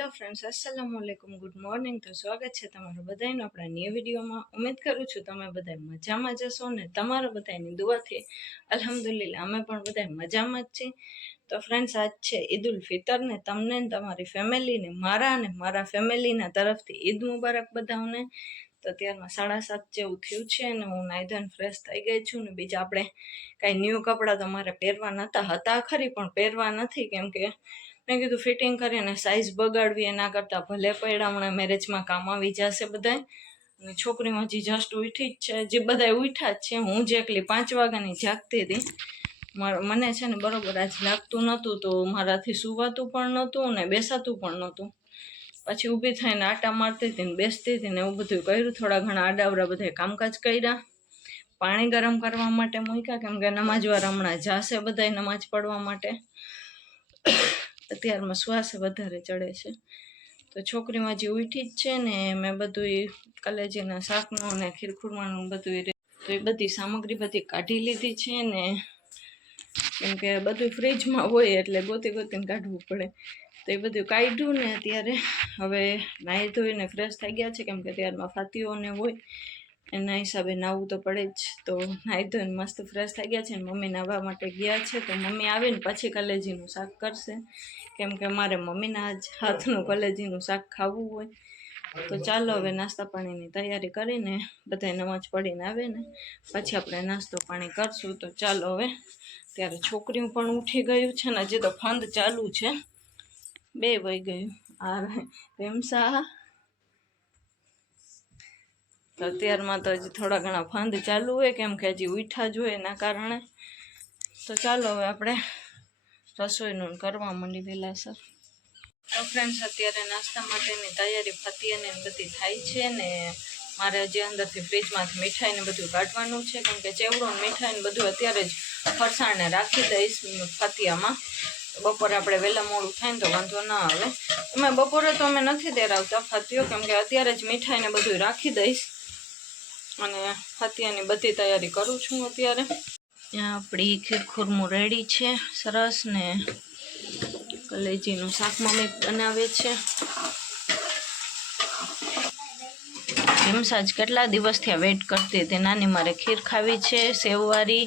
Hello friends, अस्सलामुअलैकुम, good morning. તો સ્વાગત છે તમારું બધાનું આપણા ન્યૂ વિડીયોમાં। ઉમ્મીદ કરું છું તમે બધા મજામાં જશો ને તમારા બધાની દુઆથી અલ્હમ્દુલિલ્લાહ અમે પણ બધા મજામાં જ છીએ। તો ફ્રેન્ડ્સ, આજ છે ઈદ ઉલ ફિતર ને તમને ને તમારી ફેમિલીને મારા અને મારા ફેમિલીના તરફથી ઈદ મુબારક બધાને। તો ત્યારમાં 7:30 જેવું થયું છે અને હું નાઈ ધોઈને ફ્રેશ થઈ ગઈ છું ને બીજા આપણે કાંઈ ન્યૂ કપડાં તો મારે પહેરવા હતા ખરી પણ પહેરવા નથી, કેમ કે મેં કીધું ફિટિંગ કરીને સાઇઝ બગાડવી એના કરતાં ભલે પડ્યા હમણાં મેરેજમાં કામ આવી જશે બધાય। અને છોકરીમાં હજી જસ્ટ ઉઠી જ છે, જે બધા ઉઠ્યા જ છે, હું જ એકલી 5 વાગ્યાની જાગતી હતી। મને છે ને બરોબર આજ લાગતું નહોતું તો મારાથી સુવાતું પણ નહોતું ને બેસાતું પણ નહોતું। પછી ઊભી થઈને આટા મારતી હતી ને બેસતી હતી ને એવું બધું કર્યું। થોડા ઘણા આડાવડા બધા કામકાજ કર્યા, પાણી ગરમ કરવા માટે મૂક્યા, કેમ કે નમાજવાળા હમણાં જાશે બધાય નમાજ પડવા માટે। અત્યારમાં શ્વાસ વધારે ચડે છે તો છોકરીમાં જે ઉઠી જ છે ને મેં બધું કલેજીના શાકનું ને ખીરખુરમાનું બધું તો એ બધી સામગ્રી બધી કાઢી લીધી છે ને, કેમ કે બધું ફ્રીજમાં હોય એટલે ગોતીને કાઢવું પડે। તો એ બધું કાઢ્યું ને અત્યારે હવે નાહી ધોઈને ફ્રેશ થઈ ગયા છે, કેમ કે ત્યારમાં ફાતીઓને હોય એના હિસાબે નાહવું તો પડે જ। તો નાહી ધોઈને મસ્ત ફ્રેશ થઈ ગયા છે ને મમ્મી નાહવા માટે ગયા છે। તો મમ્મી આવીને પછી કલેજીનું શાક કરશે, કેમ કે મારે મમ્મીના આજ હાથનું કલેજીનું શાક ખાવું હોય। તો ચાલો હવે નાસ્તા પાણીની તૈયારી કરીને બધા નમાજ પડીને આવે ને પછી આપણે નાસ્તો પાણી કરશું। તો ચાલો હવે ત્યારે છોકરીઓ પણ ઉઠી ગયું છે ને હજી તો ફંદ ચાલુ છે, 2 વાગી ગયું। આ રેમસા તો અત્યારમાં તો હજી થોડા ઘણા ફંદ ચાલુ હોય, કેમ કે હજી ઉઠ્યા જ હોય એના કારણે। તો ચાલો હવે આપણે રસોઈનું કરવા માંડી વહેલાસર। તો ફ્રેન્ડ્સ, અત્યારે નાસ્તા માટેની તૈયારી ફાતિયાને બધી થાય છે ને મારે હજી અંદરથી ફ્રીજમાંથી મીઠાઈને બધું કાઢવાનું છે, કેમ કે ચેવડો મીઠાઈને બધું અત્યારે જ ફરસાણને રાખી દઈશ ફાતિયામાં। બપોરે આપણે વહેલા મોડું થાય ને તો વાંધો ના આવે। એમાં બપોરે તો અમે નથી દેરાવતા ફાતિયો, કેમ કે અત્યારે જ મીઠાઈને બધું રાખી દઈશ અને ફાતિયાની બધી તૈયારી કરું છું અત્યારે। ત્યાં આપણી ખીરખુરમું રેડી છે સરસ ને કલેજીનું શાક મમ્મી બનાવે છે। હિમસાજ કેટલા દિવસથી વેઇટ કરતી હતી, નાની મારે ખીર ખાવી છે, સેવવાળી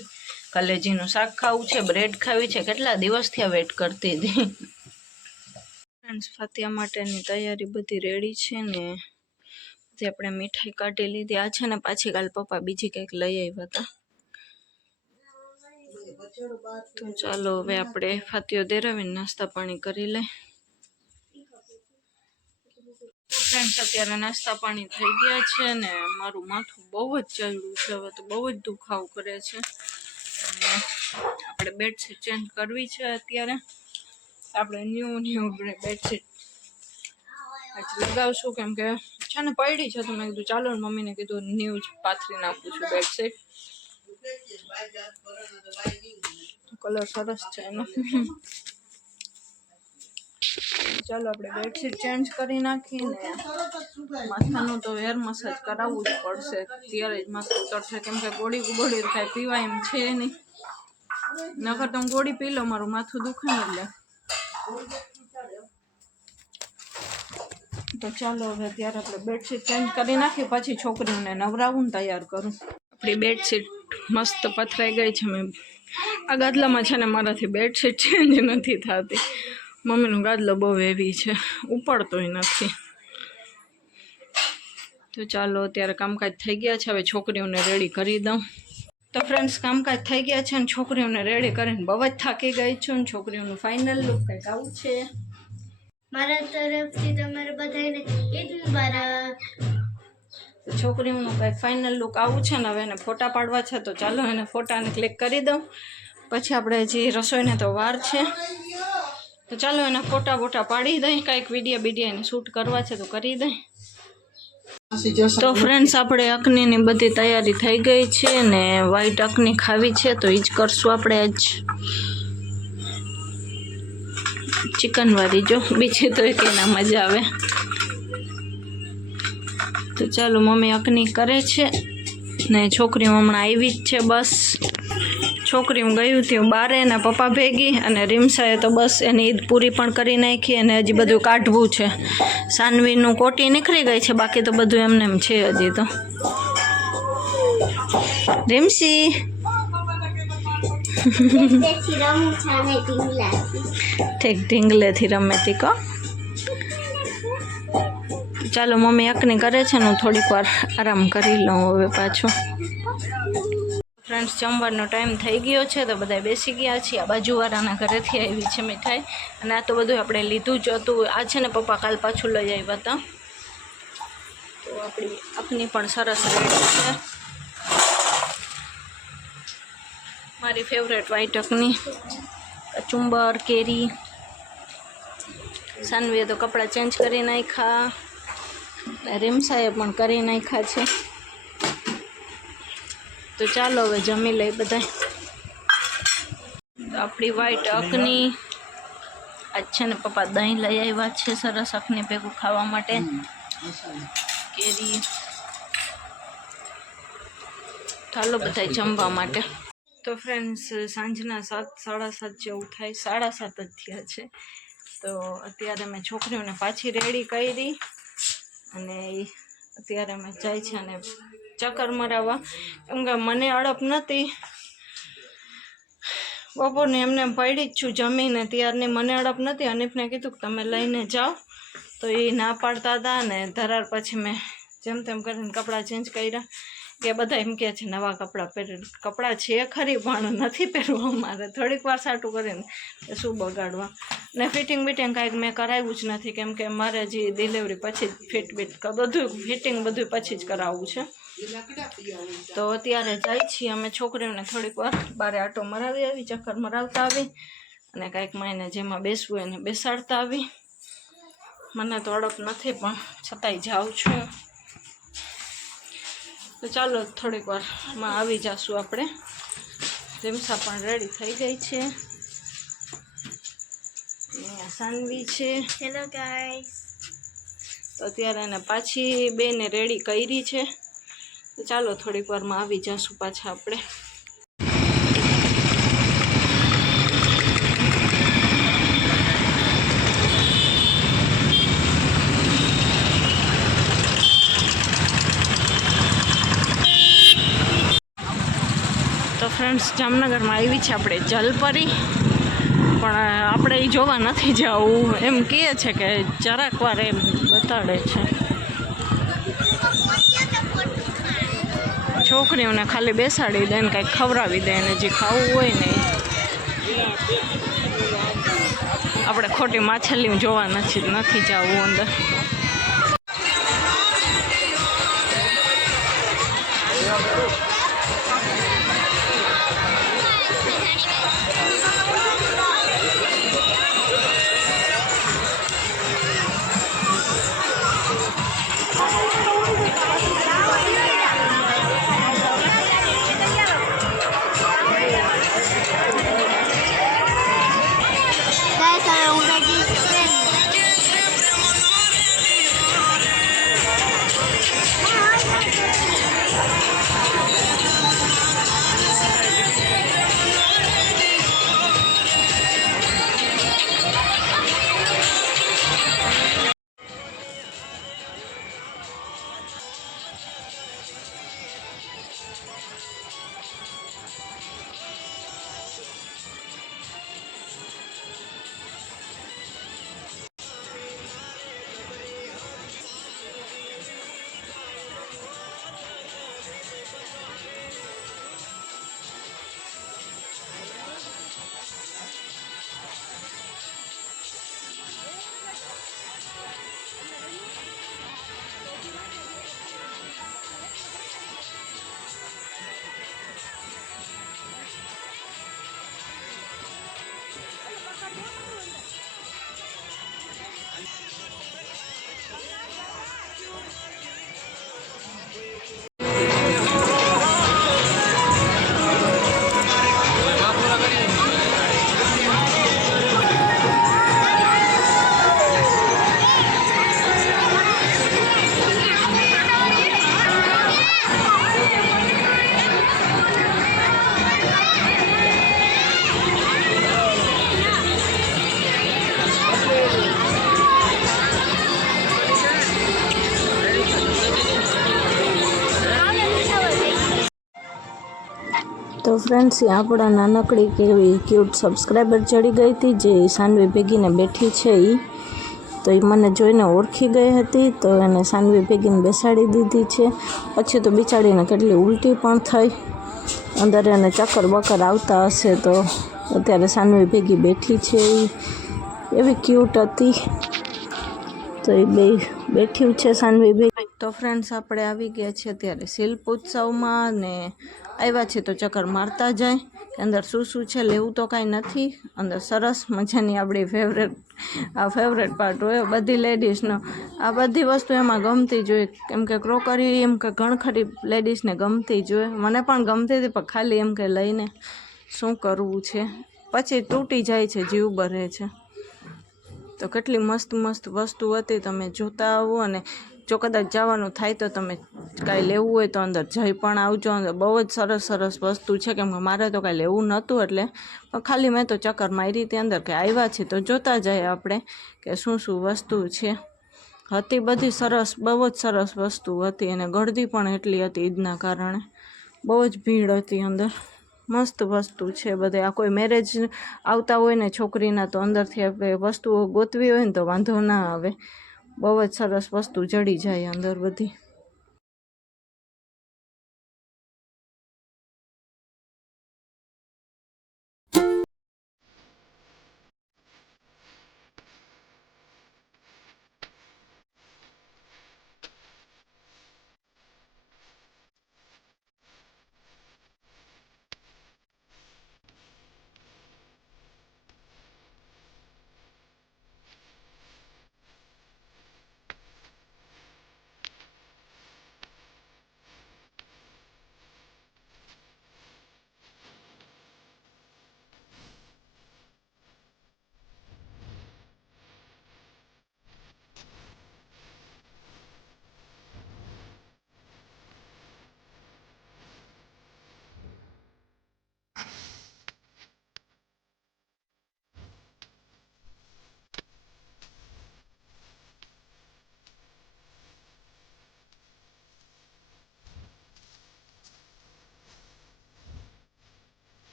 કલેજીનું શાક ખાવું છે, બ્રેડ ખાવી છે, કેટલા દિવસથી વેઇટ કરતી હતી। ફ્રેન્ડ્સ, ફાતિયા માટેની તૈયારી બધી રેડી છે ને જે આપણે મીઠાઈ કાઢી લીધી। આ છે ને પાછી કાલ પપ્પા બીજી કંઈક લઈ આવ્યા હતા। તો ચાલો હવે આપણે ફાતિયો દેરાવીને નાસ્તા પાણી કરી લઈએ। ફ્રેન્ડ્સ, અત્યારે નાસ્તા પાણી થઈ ગયા છે ને મારું માથું બહુ જ ચડ્યું છે, હવે તો બહુ જ દુખાવો કરે છે અને આપણે બેડશીટ ચેન્જ કરવી છે અત્યારે। આપણે ન્યૂ બેડશીટ લગાવશું, કેમ કે છે ને પડી છે, તો મેં કીધું ચાલો મમ્મીને કીધું ન્યૂ જ પાથરી નાખું છું બેડશીટ। કલર સરસ છે એનો। ચાલો આપણે બેડશીટ ચેન્જ કરી નાખીને માથાનું તો હેર મસાજ કરાવવું જ પડશે, ત્યારે જ માથું ઉતરશે, કેમ કે ગોળી કાંઈ પીવાય એમ છે નહીં, નકર તો હું ગોળી પી લો મારું માથું દુખે ને એટલે। તો ચાલો હવે ત્યારે આપણે બેડશીટ ચેન્જ કરી નાખી પછી છોકરીઓને નવરાવું ને તૈયાર કરું। આપણી બેડશીટ મસ્ત પથરાઈ ગઈ છે। મેં આ ગાદલામાં છે ને મારાથી બેડશીટ ચેન્જ નથી થતી, મમ્મીનો ગાદલો બહુ હેવી છે, ઉપાડતોય નથી। તો ચાલો અત્યારે કામકાજ થઈ ગયા છે, હવે છોકરીઓને રેડી કરી દઉં। તો ફ્રેન્ડ્સ, કામકાજ થઈ ગયા છે ને છોકરીઓને રેડી કરીને બહુ જ થાકી ગઈ છું ને છોકરીઓનું ફાઇનલ લુક કંઈક આવું છે। મારા તરફથી તમારે બધાને ઈદ મુબારક। છોકરીઓનું કંઈક ફાઇનલ લુક આવું છે ને હવે એને ફોટા પાડવા છે, તો ચાલો એને ફોટાને ક્લિક કરી દઉં, પછી આપણે હજી રસોઈને તો વાર છે। તો ચાલો એના ફોટા પાડી દઈ, કાંઈક વિડીયો એને શૂટ કરવા છે તો કરી દઈ। તો ફ્રેન્ડ્સ, આપણે અકનીની બધી તૈયારી થઈ ગઈ છે ને વ્હાઈટ અકની ખાવી છે તો એ જ કરશું આપણે આજ, ચિકનવાળી, જો બીજી તો એક એના મજા આવે। તો ચાલો મમ્મી અકની કરે છે ને છોકરીઓ હમણાં આવી જ છે, બસ છોકરી ગયું હતું બારે ને પપ્પા ભેગી, અને રીમસાએ તો બસ એની ઈદ પૂરી પણ કરી નાખી, અને હજી બધું કાઢવું છે. સાનવીનું કોટી નીકળી ગઈ છે, બાકી તો બધું એમને એમ છે હજી તો. રીમસી ઠીક ઢીંગલેથી રમે તી કો. ચાલો મમ્મી અકની કરે છે ને હું થોડીક વાર આરામ કરી લઉં હવે પાછું. ફ્રેન્ડ્સ, જમવાનો ટાઈમ થઈ ગયો છે તો બધા બેસી ગયા છીએ. આ બાજુવાળાના ઘરેથી આવી છે મીઠાઈ, અને આ તો બધું આપણે લીધું જ હતું. આ છે ને પપ્પા કાલ પાછું લઈ આવ્યા હતા. તો આપણી અકની પણ સરસ રેડી છે, મારી ફેવરેટ વ્હાઈટ અકની. કચુંબર, કેરી. સાનવીએ તો કપડાં ચેન્જ કરી નાખ્યા, રીમસાએ પણ કરી નાખ્યા છે. તો ચાલો હવે જમી લઈ બધા. આપણી વ્હાઈટ અકની આજ છે ને પપ્પા દહીં લઈ આવ્યા છે સરસ અકની ભેગું ખાવા માટે. કેરી. ચાલો બધા જમવા માટે. તો ફ્રેન્ડ્સ, સાંજના 7, 7:30 જેવું થાય, 7:30 જ થયા છે. તો અત્યારે મેં છોકરીઓને પાછી રેડી કરી, અને અત્યારે અમે જાય છે અને ચક્કર મરાવવા. કેમ કે મને અડપ નહોતી, બપોરને એમને પડી જ છું જમીને ત્યારની. મને અડપ નથી. અનીફને કીધું કે તમે લઈને જાઓ, તો એ ના પાડતા હતા. અને ધરાર પછી મેં જેમ તેમ કરીને કપડાં ચેન્જ કર્યા. કે બધા એમ કહે છે નવા કપડાં પહેરી. કપડાં છે ખરી પણ નથી પહેરવા મારે. થોડીક વાર સાટું કરીને શું બગાડવા. ને ફિટિંગ બીટિંગ કાંઈક મેં કરાવ્યું જ નથી, કેમ કે મારે જે ડિલિવરી પછી જ બધું ફિટિંગ બધું પછી જ કરાવવું છે. તો અત્યારે જાય છીએ અમે છોકરીઓને થોડીક વાર બારે આટો મરાવી આવી, ચક્કર મરાવતા આવી, અને કાંઈક માઈને જેમાં બેસવું એને બેસાડતા આવી. મને તો અડપ નથી પણ છતાંય જાઉં છું. તો ચાલો થોડીક વારમાં આવી જઈશું આપણે. રીમસા પણ રેડી થઈ ગઈ છે, અહીંયા સાનવી છે. Hello guys. તો અત્યારે એને પાછી બેને રેડી કરી છે. તો ચાલો થોડીક વારમાં આવી જઈશું પાછા આપણે. તો ફ્રેન્ડ્સ, જામનગરમાં આવી છે આપણે જલપરી, પણ આપણે એ જોવા નથી જવું. એમ કહે છે કે જરાક વાર એમ બતાડે છે. છોકરીઓને ખાલી બેસાડી દે ને કાંઈક ખવડાવી દે, ને જે ખાવું હોય ને. આપણે ખોટી માછલીઓ જોવા નથી જવું અંદર. તો ફ્રેન્ડ્સ આપણા નાનકડી કેવી ક્યુટ સબસ્ક્રાઈબર ચડી ગઈ હતી જે સાનવી ભેગીને બેઠી છે એ. તો એ મને જોઈને ઓળખી ગઈ હતી તો એને સાનવી ભેગીને બેસાડી દીધી છે. પછી તો બિચારીને કેટલી ઉલટી પણ થઈ, અંદર એને ચક્કર બક્કર આવતા હશે. તો અત્યારે સાનવી ભેગી બેઠી છે એ એવી ક્યુટ હતી. તો એ બે બેઠ્યું છે સાનવી ભેગી. તો ફ્રેન્ડ્સ આપણે આવી ગયા છીએ અત્યારે શિલ્પ ઉત્સવમાં ને આવ્યા છે તો ચક્કર મારતા જાય કે અંદર શું શું છે. લેવું તો કાંઈ નથી અંદર. સરસ મજાની આપણી ફેવરેટ પાર્ટ હોય બધી લેડીઝનો. આ બધી વસ્તુ એમાં ગમતી જોઈએ કેમ કે ક્રોકરી એમ કે ઘણી ખરી લેડીઝને ગમતી જોઈએ. મને પણ ગમતી હતી પણ ખાલી એમ કે લઈને શું કરવું છે, પછી તૂટી જાય છે, જીવ બરે છે. તો કેટલી મસ્ત મસ્ત વસ્તુ હતી, તમે જોતા આવો. અને જો કદાચ જવાનું થાય તો તમે કાંઈ લેવું હોય તો અંદર જઈ પણ આવજો. અંદર બહુ જ સરસ સરસ વસ્તુ છે કેમ કે મારે તો કાંઈ લેવું નહોતું એટલે પણ ખાલી મેં તો ચક્કર મારી હતી અંદર કે આવ્યા છે તો જોતા જઈએ આપણે કે શું શું વસ્તુ છે. હતી બધી સરસ, બહુ જ સરસ વસ્તુ હતી અને ગળદી પણ એટલી હતી ઈદના કારણે. બહુ જ ભીડ હતી અંદર. મસ્ત વસ્તુ છે બધે. આ કોઈ મેરેજ આવતા હોય ને છોકરીના તો અંદરથી આપણે વસ્તુઓ ગોતવી હોય ને તો વાંધો ના આવે. બહુ જ સરસ વસ્તુ જડી જાય અંદર બધી.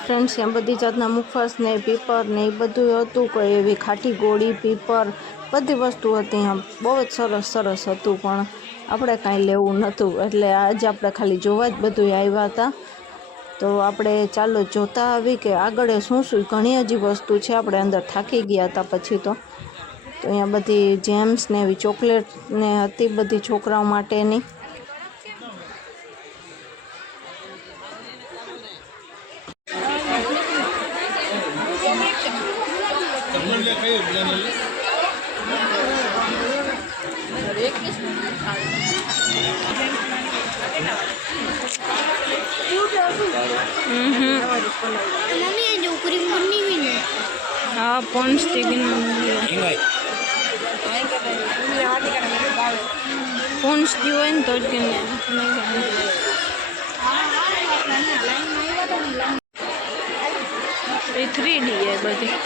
ફ્રેન્ડ્સ ત્યાં બધી જાતના મુખવાસ ને પીપર ને એ બધું હતું, કોઈ એવી ખાટી ગોળી પીપર બધી વસ્તુ હતી. આમ બહુ જ સરસ હતું, પણ આપણે કાંઈ લેવું નહોતું, એટલે આજે આપણે ખાલી જોવા જ બધું આવ્યા હતા. તો આપણે ચાલો જોતા આવી કે આગળ શું ઘણી હજી વસ્તુ છે. આપણે અંદર થાકી ગયા હતા પછી તો અહીંયા બધી જેમ્સ ને એવી ચોકલેટ ને હતી બધી છોકરાઓ માટેની. મમ્મી જો ક્રીમ બની हुई ને હા પોન્સ ટીકીન પોન્સ દી હોય ને તો જ એ 3D है बધી.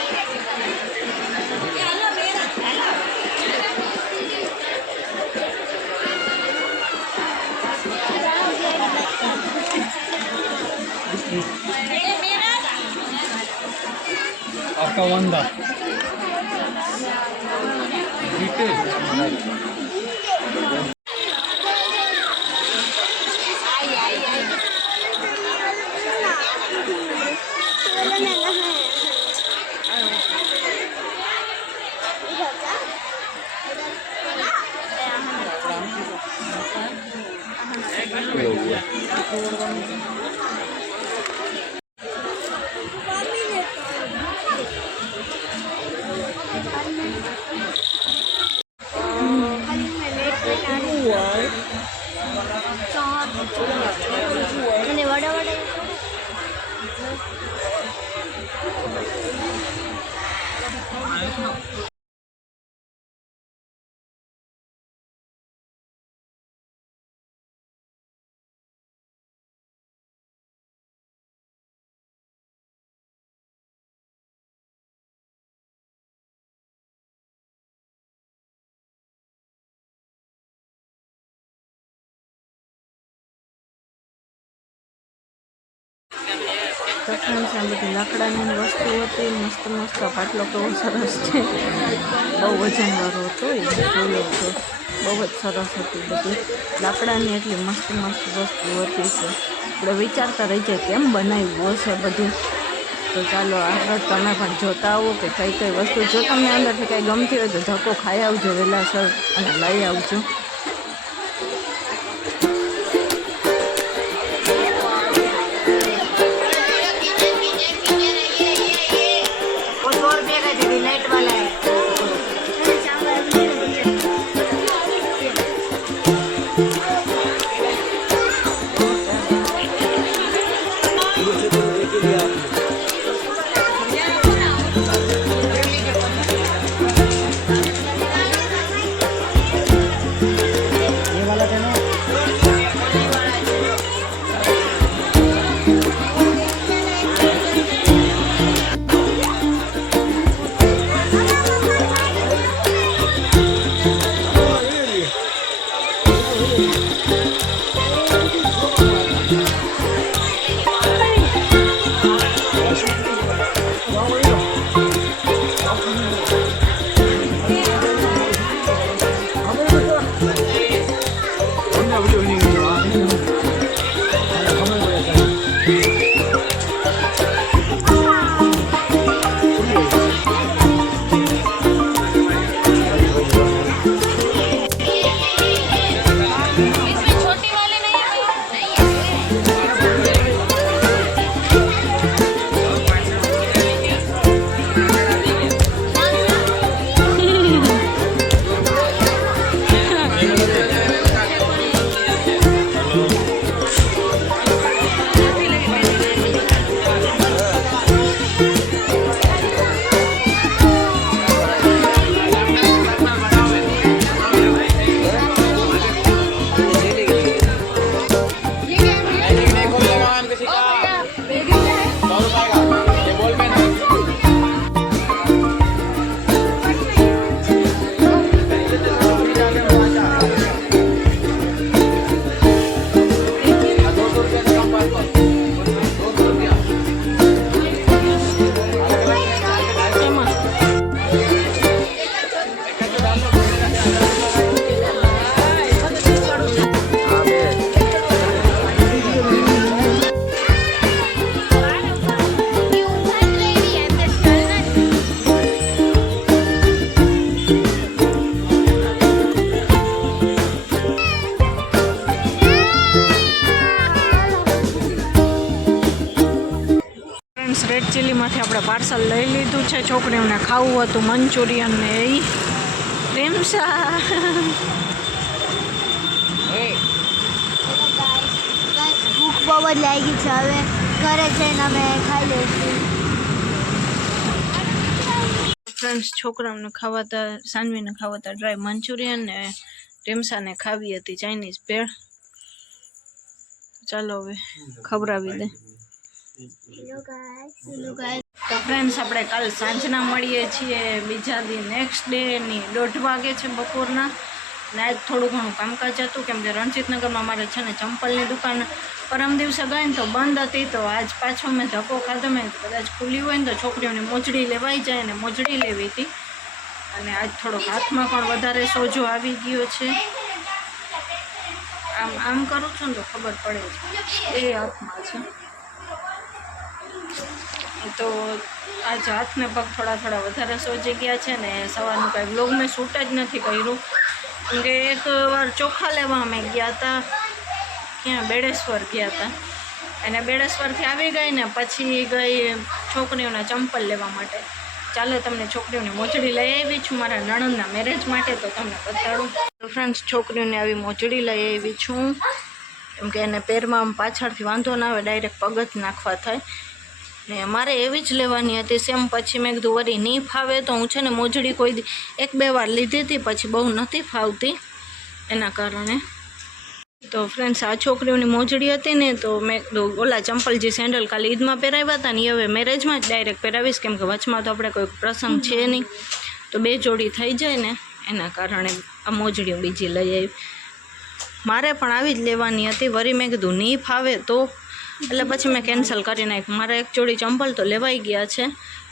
आपका वंदा અને વડા તો ફ્રેન્ડ્સ આ બધી લાકડાની વસ્તુ હતી. મસ્ત પાટલો કેવો સરસ છે, બહુ વજનવાળો હતો. એ જોયો હતો, બહુ જ સરસ હતી બધી લાકડાની. એટલી મસ્ત વસ્તુ હતી કે આપણે વિચારતા રહી જાય કેમ બનાવ્યું હશે બધું. તો ચાલો આગળ તમે પણ જોતા આવો કે કઈ વસ્તુ, જો તમને અંદરથી કાંઈ ગમતી હોય તો ધક્કો ખાઈ આવજો વહેલાસર અને લઈ આવજો. સ્વીગીમાંથી આપણે પાર્સલ લઈ લીધું છે. છોકરીઓને ખાવું હતું મંચુરિયન ને એ રેમસા. ભૂખ બહુ જ લાગી છે. હવે ઘરે જઈને અમે ખાઈ લઈશું. ફ્રેન્ડ્સ, છોકરાઓને ખાવાતા, સાનવીને ખાવાતા ડ્રાય મંચુરિયન ને રેમસાને ખાવી હતી ચાઇનીઝ ભેળ. ચાલો હવે ખવડાવી દે. તો ફ્રેન્ડ્સ, આપણે કાલ સાંજના મળીએ છીએ. બીજા દી નેક્સ્ટ ડેની 1:30 વાગે છે બપોરના. ને આજ થોડું ઘણું કામકાજ હતું કેમ કે રણજીતનગરમાં મારે છે ને ચંપલની દુકાન પરમ દિવસે ગઈ ને તો બંધ હતી. તો આજ પાછો મેં ધક્કો ખાધો. મેં કદાચ ખુલ્લી હોય ને તો છોકરીઓની મોજડી લેવાઈ જાય ને મોજડી લેવી હતી. અને આજ થોડોક હાથમાં પણ વધારે સોજો આવી ગયો છે. આમ કરું છું ને તો ખબર પડે છે એ હાથમાં છે. તો આજ હાથને પગ થોડા વધારે સોજી ગયા છે ને સવારનું કાંઈ વ્લોગ મેં શૂટ જ નથી કર્યું કેમ કે એકવાર ચોખા લેવા અમે ગયા હતા. ક્યાં? બેડેશ્વર ગયા હતા. અને બેડેશ્વરથી આવી ગઈ ને પછી ગઈ છોકરીઓના ચંપલ લેવા માટે. ચાલો તમને છોકરીઓની મોજડી લઈ આવી છું મારા નણંદના મેરેજ માટે, તો તમને બતાડું. તો ફ્રેન્ડ્સ, છોકરીઓને આવી મોજડી લઈ આવી છું કેમ કે એને પહેરમાં પાછળથી વાંધો ના આવે, ડાયરેક્ટ પગ જ નાખવા થાય. ને મારે એવી જ લેવાની હતી સેમ. પછી મેં કીધું વળી નહીં ફાવે તો હું છે ને મોજડી કોઈ 1-2 વાર લીધી હતી પછી બહુ નથી ફાવતી એના કારણે. તો ફ્રેન્ડ્સ, આ છોકરીઓની મોજડી હતી ને તો મેં કીધું ઓલા ચંપલ જે સેન્ડલ કાલે ઈદમાં પહેરાવ્યા હતા ને એ હવે મેરેજમાં જ ડાયરેક્ટ પહેરાવીશ કેમ કે વચમાં તો આપણે કોઈ પ્રસંગ છે નહીં. તો 2 જોડી થઈ જાય ને એના કારણે આ મોજડીઓ બીજી લઈ આવી. મારે પણ આવી જ લેવાની હતી. વળી મેં કીધું નહીં ફાવે તો એટલે પછી મેં કેન્સલ કરી નાખ્યું. મારા 1 જોડી ચંપલ તો લેવાઈ ગયા છે,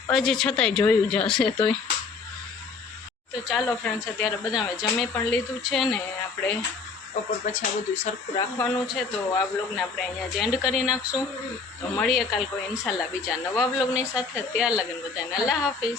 હજી છતાંય જોયું જશે તોય. તો ચાલો ફ્રેન્ડ્સ, અત્યારે બધા જમી પણ લીધું છે ને આપણે બપોર પછી આ બધું સરખું રાખવાનું છે. તો આ વ્લોગને આપણે અહીંયા જ એન્ડ કરી નાખશું. તો મળીએ કાલ કોઈ ઇન્શાલ્લાહ બીજા નવા વ્લોગની સાથે. ત્યાં લગન બધાને અલ્લાહ હાફિઝ.